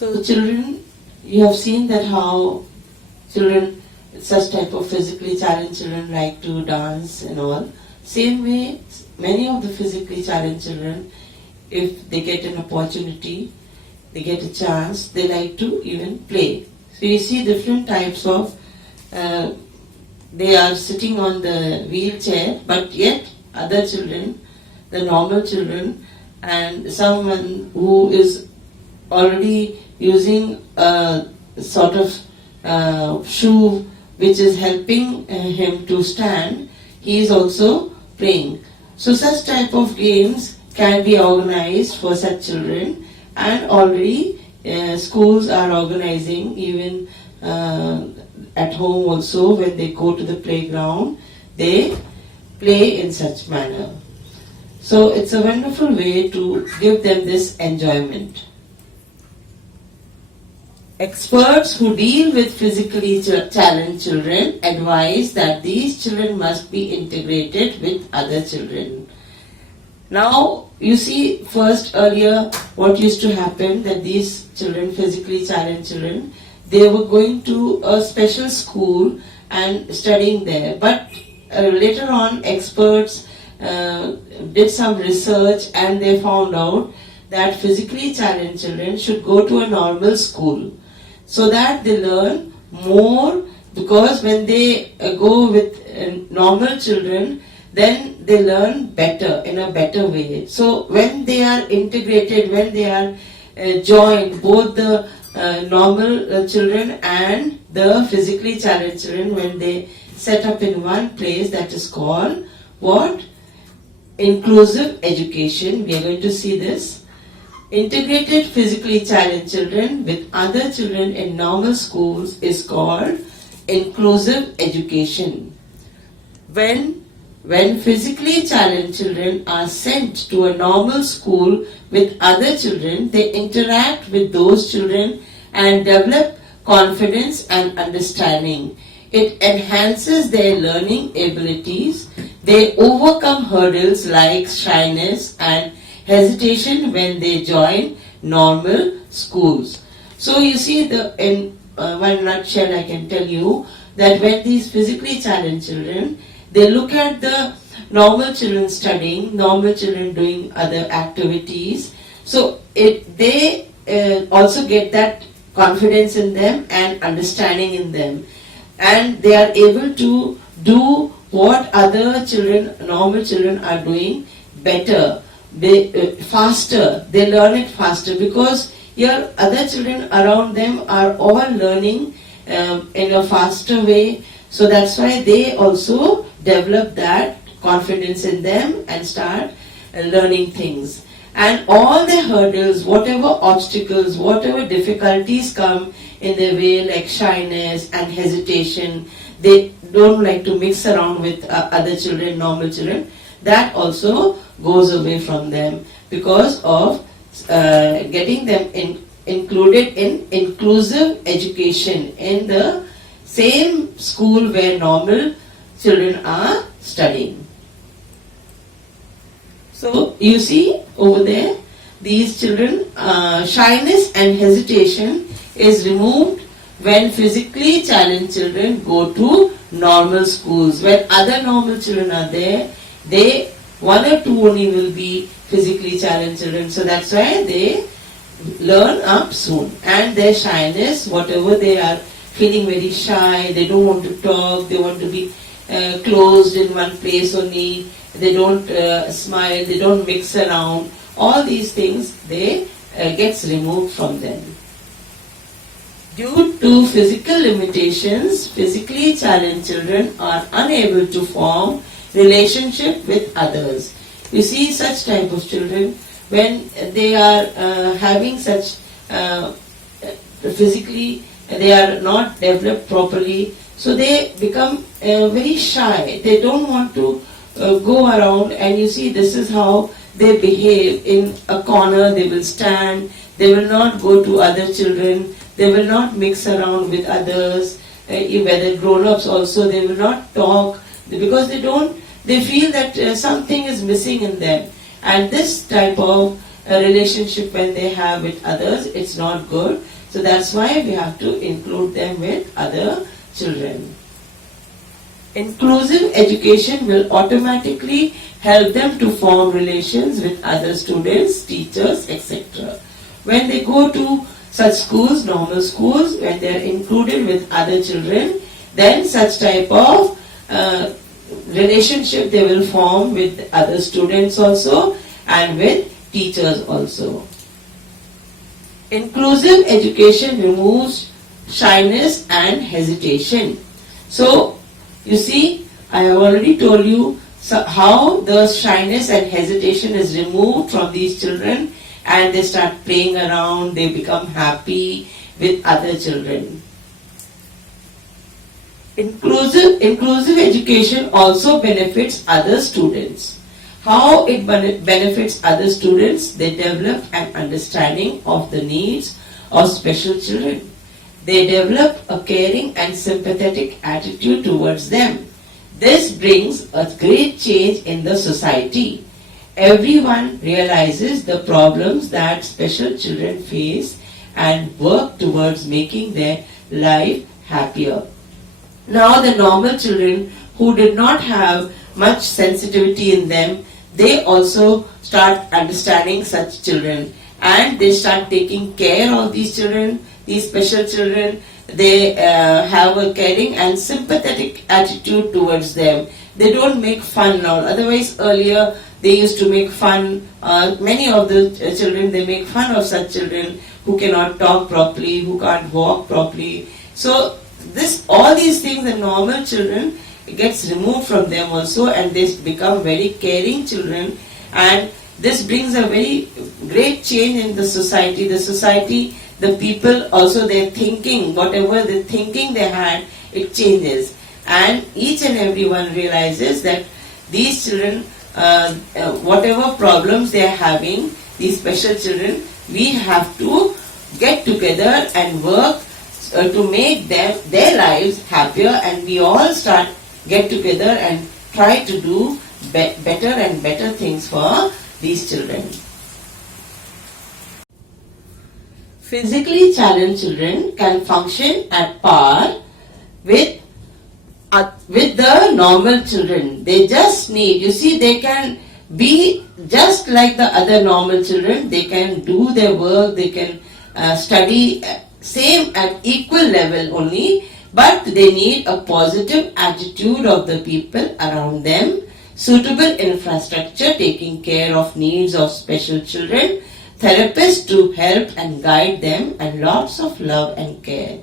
So children, you have seen that how children, such type of physically challenged children like to dance and all. Same way, many of the physically challenged children, if they get an opportunity, they get a chance, they like to even play. So you see different types of, they are sitting on the wheelchair, but yet other children, the normal children, and someone who is already using a sort of shoe which is helping him to stand, he is also playing. So such type of games can be organized for such children, and already schools are organizing, even at home also when they go to the playground, they play in such manner. So it's a wonderful way to give them this enjoyment. Experts who deal with physically challenged children advise that these children must be integrated with other children. Now, you see, first earlier what used to happen, that these children, physically challenged children, they were going to a special school and studying there. But later on, experts did some research and they found out that physically challenged children should go to a normal school so that they learn more, because when they go with normal children, then they learn better, in a better way. So when they are integrated, when they are joined, both the normal children and the physically challenged children, when they set up in one place, that is called what? Inclusive education. We are going to see this. Integrated physically challenged children with other children in normal schools is called inclusive education. When physically challenged children are sent to a normal school with other children, they interact with those children and develop confidence and understanding. It enhances their learning abilities. They overcome hurdles like shyness and hesitation when they join normal schools. So you see, in one nutshell I can tell you that when these physically challenged children, they look at the normal children studying, normal children doing other activities, so they also get that confidence in them and understanding in them, and they are able to do what other children, normal children are doing better, faster, they learn it faster, because here other children around them are all learning in a faster way. So that's why they also develop that confidence in them and start learning things. And all the hurdles, whatever obstacles, whatever difficulties come in their way, like shyness and hesitation, they don't like to mix around with other children, normal children, that also goes away from them because of getting them included in inclusive education in the same school where normal children are studying. So you see over there, these children, shyness and hesitation is removed when physically challenged children go to normal schools. When other normal children are there, one or two only will be physically challenged children. So that's why they learn up soon. And their shyness, whatever they are feeling very shy, they don't want to talk, they want to be closed in one place only, they don't smile, they don't mix around, all these things, they gets removed from them. Due to physical limitations, physically challenged children are unable to form relationship with others. You see such type of children, when they are having such physically, they are not developed properly, so they become very shy. They don't want to go around, and you see this is how they behave. In a corner they will stand, they will not go to other children, they will not mix around with others, whether grown-ups also, they will not talk, because they feel that something is missing in them. And this type of relationship when they have with others, it's not good. So that's why we have to include them with other children. Inclusive education will automatically help them to form relations with other students, teachers, etc. When they go to such schools, normal schools, when they are included with other children, then such type of relationship they will form with other students also and with teachers also. Inclusive education removes shyness and hesitation. So, you see, I have already told you how the shyness and hesitation is removed from these children, and they start playing around, they become happy with other children. Inclusive education also benefits other students. How it benefits other students? They develop an understanding of the needs of special children. They develop a caring and sympathetic attitude towards them. This brings a great change in the society. Everyone realizes the problems that special children face and work towards making their life happier. Now the normal children who did not have much sensitivity in them, they also start understanding such children, and they start taking care of these children, these special children. They have a caring and sympathetic attitude towards them. They don't make fun now. Otherwise earlier they used to make fun. Many of the children, they make fun of such children who cannot talk properly, who can't walk properly. So all these things, the normal children, it gets removed from them also, and they become very caring children, and this brings a very great change in the society. The society, the people also, their thinking, whatever the thinking they had, it changes, and each and everyone realizes that these children, whatever problems they are having, these special children, we have to get together and work to make their lives happier, and we all get together and try to do better and better things for these children. Physically challenged children can function at par with the normal children. They just need, you see, they can be just like the other normal children. They can do their work, they can study same at equal level only, but they need a positive attitude of the people around them, suitable infrastructure taking care of needs of special children, therapists to help and guide them, and lots of love and care.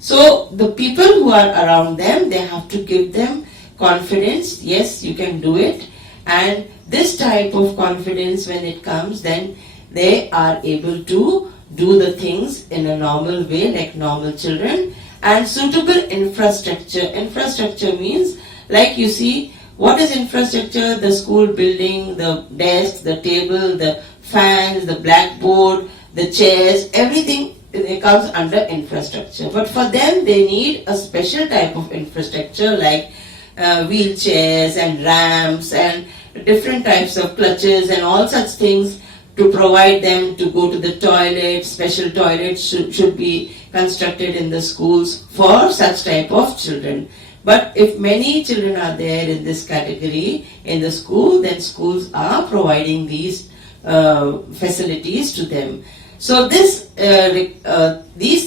So the people who are around them, they have to give them confidence. Yes, you can do it. And this type of confidence, when it comes, then they are able to do the things in a normal way like normal children. And suitable infrastructure. Infrastructure means, like you see, what is infrastructure? The school building, the desks, the table, the fans, the blackboard, the chairs, everything, it comes under infrastructure. But for them, they need a special type of infrastructure like wheelchairs and ramps and different types of clutches and all such things to provide them to go to the toilet. Special toilets should be constructed in the schools for such type of children. But if many children are there in this category in the school, then schools are providing these facilities to them. So these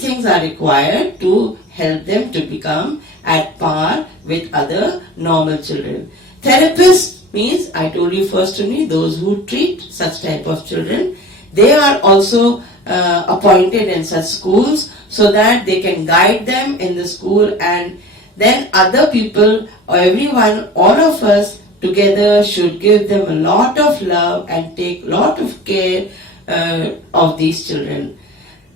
things are required to help them to become at par with other normal children. Therapists means, I told you first to me, those who treat such type of children, they are also appointed in such schools so that they can guide them in the school, and then other people or everyone, all of us together should give them a lot of love and take a lot of care of these children.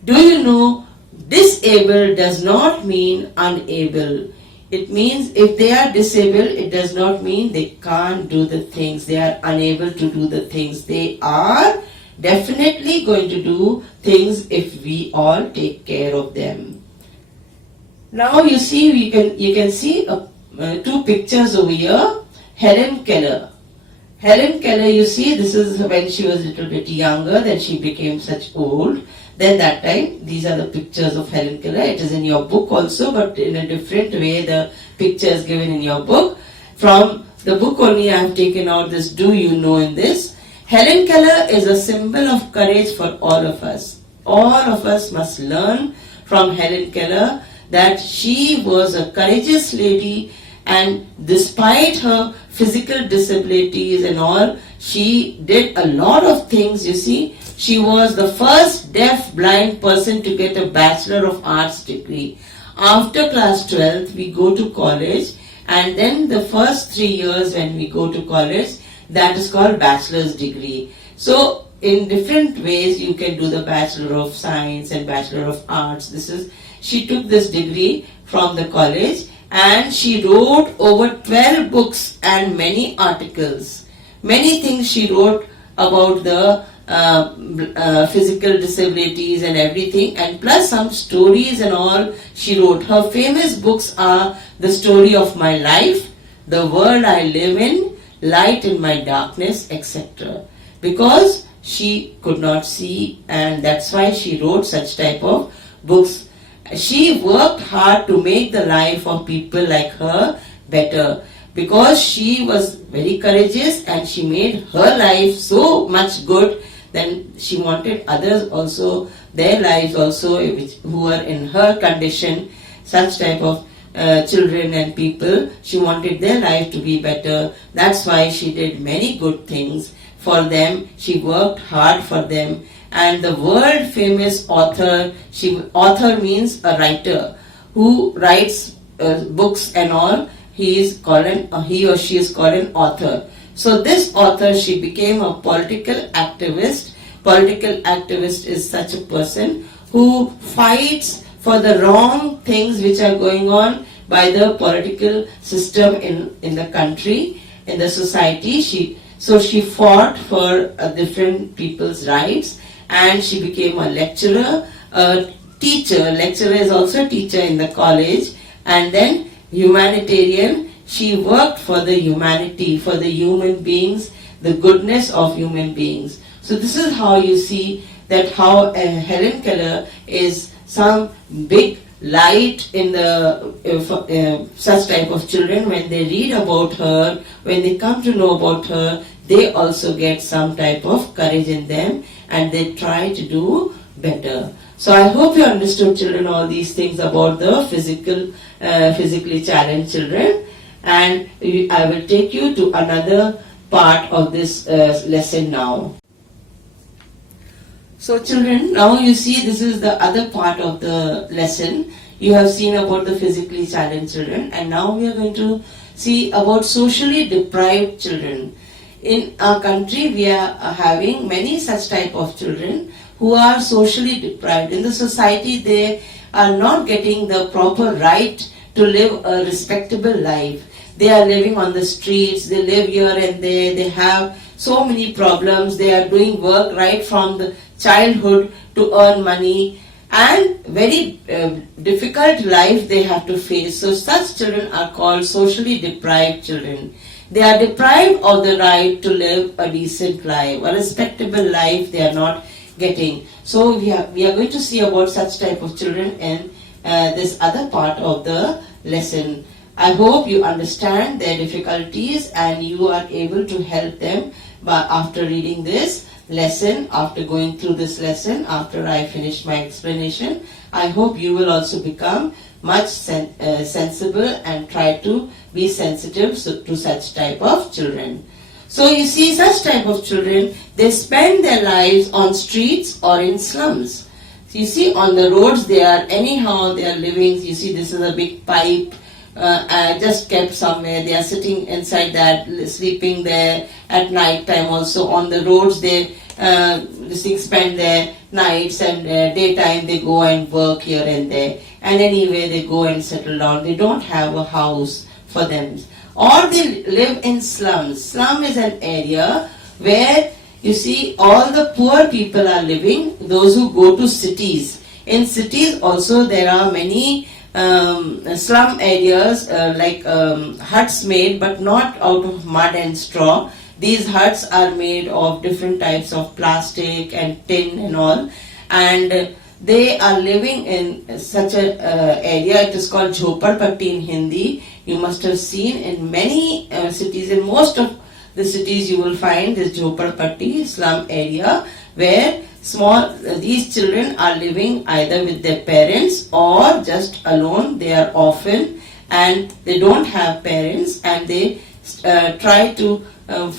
Do you know, disabled does not mean unable. It means if they are disabled, it does not mean they can't do the things, they are unable to do the things. They are definitely going to do things if we all take care of them. Now you see, you can see two pictures over here. Helen Keller. Helen Keller, you see, this is when she was a little bit younger, then she became such old. Then that time, these are the pictures of Helen Keller. It is in your book also, but in a different way, the picture is given in your book. From the book only I have taken out this "Do you know" in this. Helen Keller is a symbol of courage for all of us. All of us must learn from Helen Keller that she was a courageous lady, and despite her physical disabilities and all, she did a lot of things, you see. She was the first deaf blind person to get a Bachelor of Arts degree. After class 12th, we go to college, and then the first 3 years when we go to college, that is called bachelor's degree. So in different ways you can do the Bachelor of Science and Bachelor of Arts. She took this degree from the college, and she wrote over 12 books and many articles. Many things she wrote about the physical disabilities and everything, and plus some stories and all she wrote. Her famous books are The Story of My Life, The World I Live In, Light in My Darkness, etc. Because she could not see, and that's why she wrote such type of books. She worked hard to make the life of people like her better, because she was very courageous and she made her life so much good. Then she wanted others also, their lives also, who are in her condition, such type of children and people, she wanted their life to be better. That's why she did many good things for them. She worked hard for them. And the world famous author, author means a writer who writes books and all. He or she is called an author. So this author, she became a political activist. Political activist is such a person who fights for the wrong things which are going on by the political system in the country, in the society. She fought for different people's rights, and she became a lecturer, a teacher. Lecturer is also a teacher in the college, and then humanitarian. She worked for the humanity, for the human beings, the goodness of human beings. So this is how you see that how Helen Keller is some big light in the such type of children. When they read about her, when they come to know about her, they also get some type of courage in them, and they try to do better. So I hope you understood, children, all these things about the physically challenged children, and I will take you to another part of this lesson now. So children, now you see this is the other part of the lesson. You have seen about the physically challenged children, and now we are going to see about socially deprived children. In our country, we are having many such type of children who are socially deprived. In the society, they are not getting the proper right to live a respectable life. They are living on the streets, they live here and there, they have so many problems, they are doing work right from the childhood to earn money, and very difficult life they have to face. So such children are called socially deprived children. They are deprived of the right to live a decent life, a respectable life they are not getting. So we are going to see about such type of children in this other part of the lesson. I hope you understand their difficulties and you are able to help them after reading this lesson, after going through this lesson, after I finish my explanation. I hope you will also become much sensible and try to be sensitive to such type of children. So you see, such type of children, they spend their lives on streets or in slums. So you see, on the roads they are living. You see, this is a big pipe just kept somewhere. They are sitting inside that, sleeping there at night time. Also on the roads they spend their nights, and daytime they go and work here and there, and anyway they go and settle down. They don't have a house for them, or they live in slums. Slum is an area where you see all the poor people are living, those who go to cities. In cities also there are many slum areas like huts made, but not out of mud and straw. These huts are made of different types of plastic and tin and all, and they are living in such a area. It is called Jhopadpatti in Hindi. You must have seen in many cities, in most of the cities you will find this Jhopadpatti slum area, where these children are living either with their parents or just alone. They are orphan and they don't have parents, and they try to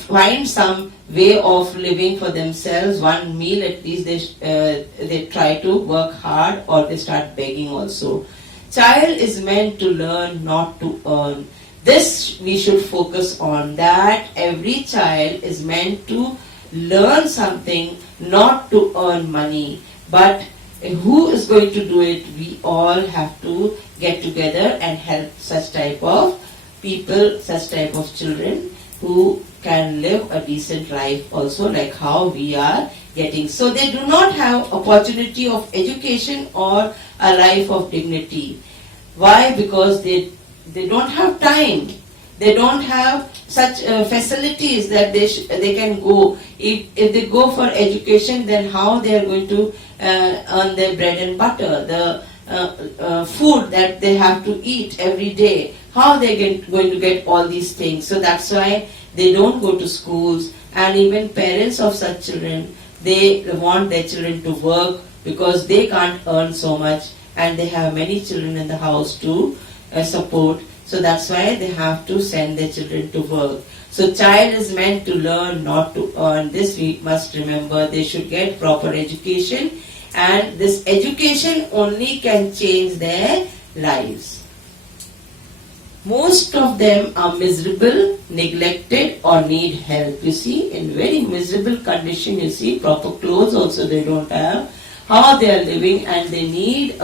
find some way of living for themselves. One meal at least they try to work hard, or they start begging also. Child is meant to learn, not to earn. This we should focus on, that every child is meant to learn something, not to earn money. But who is going to do it? We all have to get together and help such type of people, such type of children who can live a decent life also, like how we are getting. So they do not have opportunity of education or a life of dignity. Why? Because they don't have time. They don't have such facilities that they can go. If they go for education, then how they are going to earn their bread and butter, the food that they have to eat every day, how they are going to get all these things. So that's why they don't go to schools. And even parents of such children, they want their children to work because they can't earn so much, and they have many children in the house to support. So that's why they have to send their children to work. So child is meant to learn, not to earn. This we must remember. They should get proper education, and this education only can change their lives. Most of them are miserable, neglected, or need help. You see, in very miserable condition, you see, proper clothes also they don't have. How they are living, and they need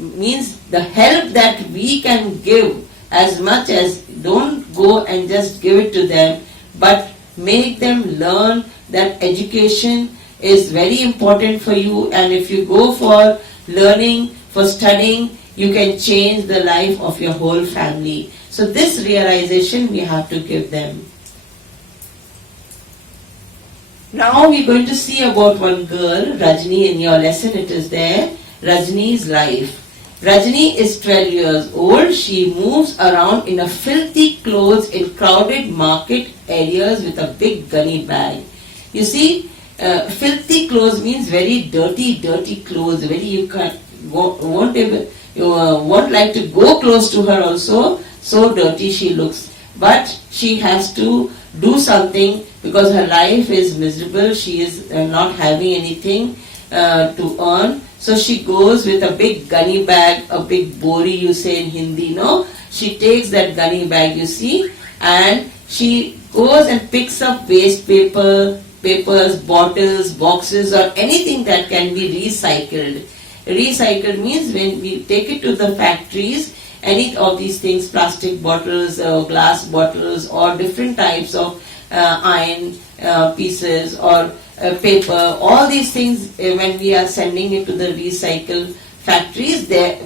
means the help that we can give. As much as, don't go and just give it to them, but make them learn that education is very important for you, and if you go for learning, for studying, you can change the life of your whole family. So this realization we have to give them. Now we're going to see about one girl, Rajni. In your lesson it is there, Rajni's life. Rajni is 12 years old. She moves around in a filthy clothes in crowded market areas with a big gunny bag. You see, filthy clothes means very dirty clothes. Very you won't like to go close to her also. So dirty she looks. But she has to do something because her life is miserable. She is not having anything to earn. So she goes with a big gunny bag, a big bori you say in Hindi, no? She takes that gunny bag, you see, and she goes and picks up waste papers, bottles, boxes, or anything that can be recycled. Recycled means when we take it to the factories, any of these things, plastic bottles, glass bottles, or different types of iron pieces or paper, all these things, when we are sending it to the recycle factories, they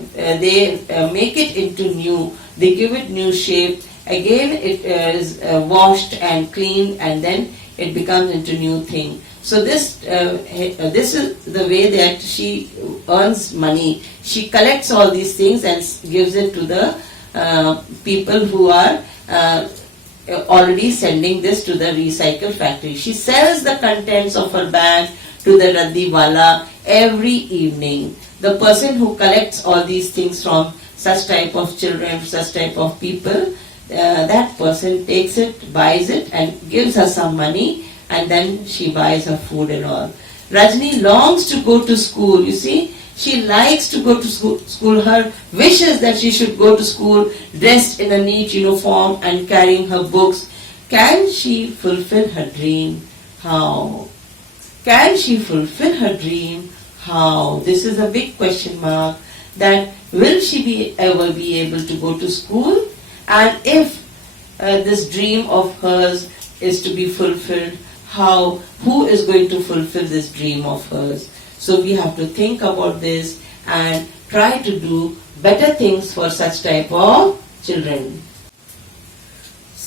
make it into new, they give it new shape, again it is washed and cleaned, and then it becomes into new thing. So this is the way that she earns money. She collects all these things and gives it to the people who are already sending this to the recycle factory. She sells the contents of her bag to the raddiwala every evening. The person who collects all these things from such type of children, such type of people, that person takes it, buys it, and gives her some money, and then she buys her food and all. Rajni longs to go to school, you see. She likes to go to school. Her wish is that she should go to school dressed in a neat uniform and carrying her books. Can she fulfill her dream? How? Can she fulfill her dream? How? This is a big question mark. That will she ever be able to go to school? And if this dream of hers is to be fulfilled, how? Who is going to fulfill this dream of hers? So we have to think about this and try to do better things for such type of children.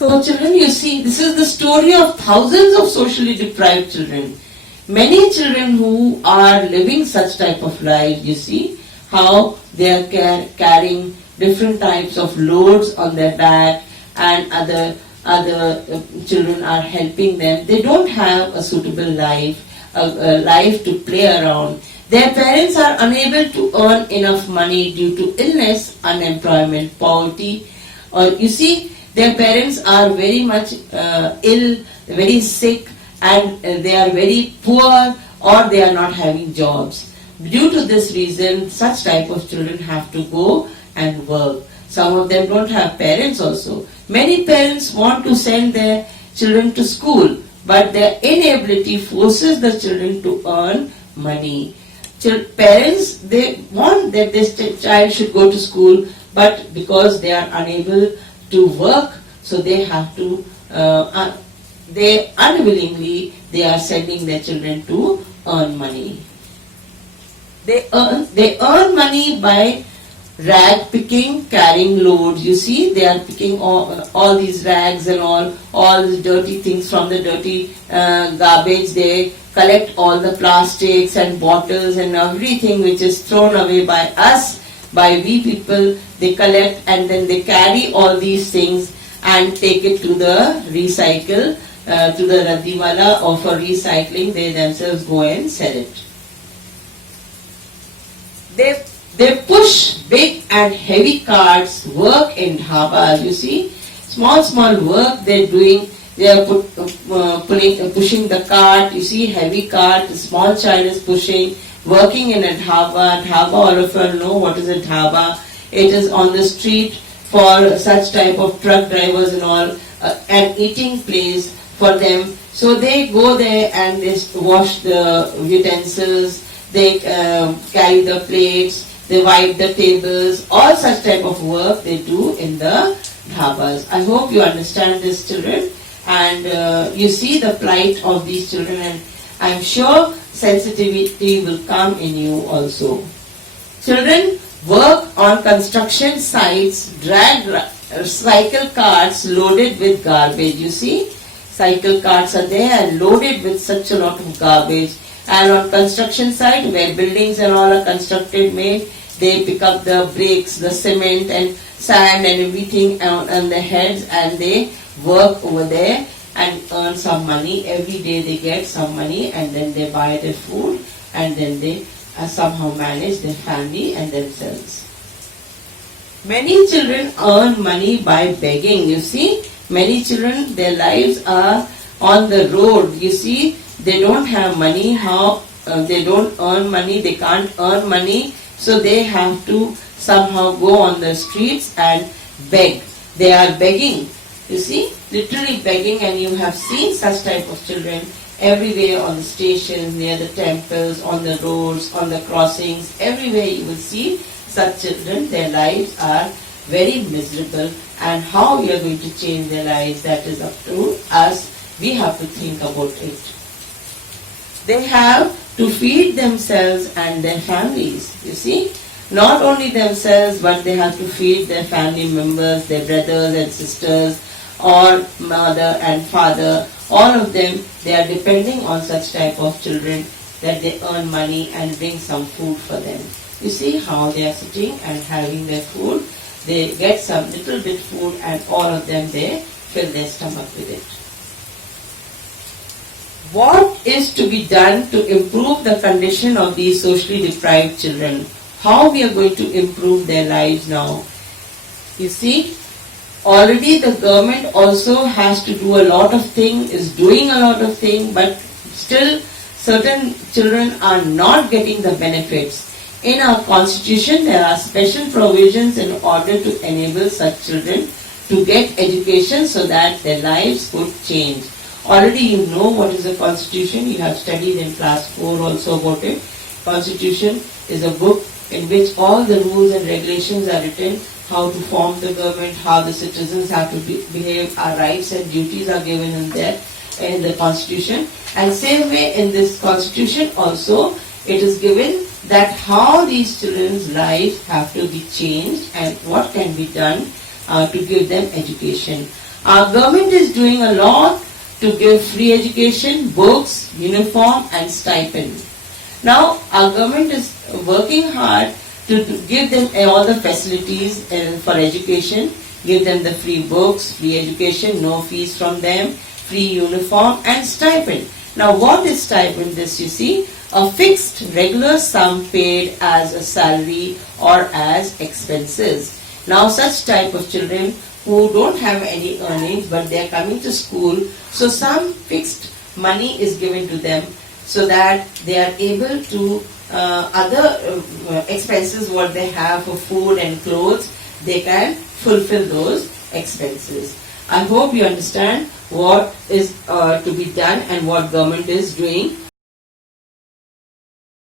So children, you see, this is the story of thousands of socially deprived children. Many children who are living such type of life, you see, how they are carrying different types of loads on their back, and other children are helping them. They don't have a suitable life, a life to play around. Their parents are unable to earn enough money due to illness, unemployment, poverty. Or you see, their parents are very much ill, very sick, and they are very poor, or they are not having jobs. Due to this reason, such type of children have to go and work. Some of them don't have parents also. Many parents want to send their children to school, but their inability forces the children to earn money. Parents, they want that this child should go to school, but because they are unable to work, so they have to, they unwillingly, they are sending their children to earn money. They earn money by rag picking, carrying loads. You see, they are picking all these rags and all these dirty things from the dirty garbage. They collect all the plastics and bottles and everything which is thrown away by us, by we people. They collect and then they carry all these things and take it to the recycle, to the Radiwala, or for recycling. They themselves go and sell it. They push big and heavy carts, work in DHABAS. You see, small work they're doing. They are pushing the cart. You see, heavy cart. The small child is pushing, working in a dhaba. Dhaba, all of you know what is a dhaba. It is on the street for such type of truck drivers and all, an eating place for them. So they go there and they wash the utensils. They carry the plates. They wipe the tables. All such type of work they do in the dhabas. I hope you understand this, children, and you see the plight of these children, and I'm sure sensitivity will come in you also. Children work on construction sites, drag cycle carts loaded with garbage. You see, cycle carts are there and loaded with such a lot of garbage. And on construction site where buildings and all are constructed, made, they pick up the bricks, the cement and sand and everything on their heads, and they work over there and earn some money. Every day they get some money, and then they buy their food, and then they somehow manage their family and themselves. Many children earn money by begging. You see, many children, their lives are on the road. You see, they don't have money. They don't earn money, they can't earn money, so they have to somehow go on the streets and beg. They are begging, you see, literally begging, and you have seen such type of children everywhere on the stations, near the temples, on the roads, on the crossings, everywhere you will see such children. Their lives are very miserable, and how we are going to change their lives, that is up to us. We have to think about it. They have to feed themselves and their families, you see. Not only themselves, but they have to feed their family members, their brothers and sisters, or mother and father. All of them, they are depending on such type of children, that they earn money and bring some food for them. You see how they are sitting and having their food. They get some little bit food, and all of them, they fill their stomach with it. What is to be done to improve the condition of these socially deprived children? How we are going to improve their lives now? You see, already the government also has to do a lot of things, is doing a lot of things, but still certain children are not getting the benefits. In our constitution, there are special provisions in order to enable such children to get education so that their lives could change. Already you know what is the constitution. You have studied in class 4 also about it. Constitution is a book in which all the rules and regulations are written, how to form the government, how the citizens have to behave, our rights and duties are given in there in the constitution. And same way in this constitution also it is given that how these children's lives have to be changed and what can be done to give them education. Our government is doing a lot to give free education, books, uniform and stipend. Now our government is working hard to give them all the facilities for education, give them the free books, free education, no fees from them, free uniform and stipend. Now what is stipend? This you see, a fixed regular sum paid as a salary or as expenses. Now such type of children who don't have any earnings but they are coming to school, so some fixed money is given to them so that they are able to other expenses what they have for food and clothes, they can fulfill those expenses. I hope you understand what is to be done and what government is doing